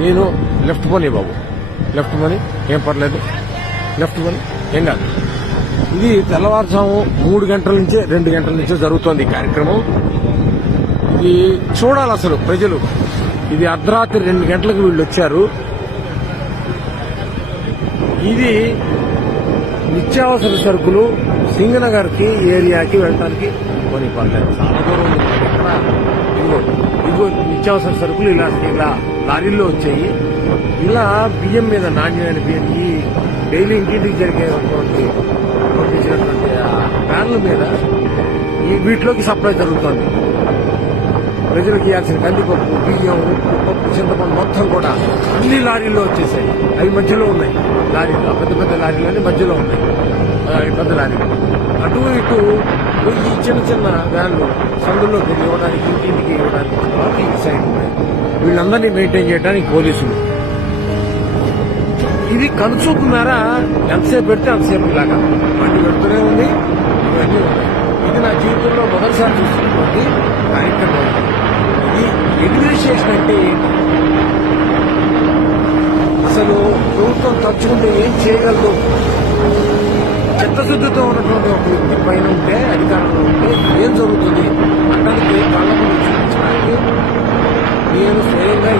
నేను లెఫ్ట్ పోనీ బాబు, లెఫ్ట్ పోనీ, ఏం పర్లేదు, లెఫ్ట్ పోనీ, ఏం కాదు. ఇది తెల్లవారుజాము 3 గంటల నుంచే 2 గంటల నుంచే జరుగుతోంది ఈ కార్యక్రమం. ఇది చూడాలి అసలు ప్రజలు. ఇది అర్ధరాత్రి 2 గంటలకు వీళ్ళు వచ్చారు. ఇది నిత్యావసర సరుకులు సింగనగర్ కి ఏరియాకి వెళ్ళడానికి కొని పర్లేదు, చాలా దూరం ఉంది. ఇక్కడ ఇదిగో నిత్యావసర సరుకులు ఇలా లారీల్లో వచ్చాయి. ఇలా బియ్యం మీద, నాణ్యమైన బియ్యం, ఈ డైలీ ఇంటింటికి జరిగేటువంటి పంపించినటువంటి వ్యాన్ల మీద వీటిలోకి సప్లై జరుగుతోంది. ప్రజలకు ఇవ్వాల్సిన కందిపప్పు, బియ్యం, ఉప్పు, పప్పు, చింతపండు మొత్తం కూడా అన్ని లారీల్లో వచ్చేసాయి. అవి మధ్యలో ఉన్నాయి లారీలు, పెద్ద పెద్ద లారీలు మధ్యలో ఉన్నాయి. పెద్ద లారీలు అటు ఇటు ఈ చిన్న చిన్న వ్యాన్లు సందుల్లోకి ఇవ్వడానికి, ఇంటింటికి ఇవ్వడానికి ఈ సైడ్ ఉన్నాయి. వీళ్ళందరినీ మెయింటైన్ చేయడానికి పోలీసులు. ఇది కనుచూపు మేర ఎంతసేపు పెడితే అంతసేపు ఇలాగా బండి పెడుతూనే ఉంది. ఇవన్నీ ఉన్నాయి. ఇది నా జీవితంలో మొదటిసారి చూస్తున్నటువంటి కార్యక్రమం. ఇది అడ్మినిస్ట్రేషన్ అంటే ఏంటి? అసలు ప్రభుత్వం తలుచుకుంటే ఏం చేయగలదు? చిత్తశుద్ధితో ఉన్నటువంటి ఒక వ్యక్తి పైన ఉంటే, అధికారంలో ఉంటే ఏం జరుగుతుంది అనడానికి కళ్ళకు చూపించడానికి నేను స్వయంగా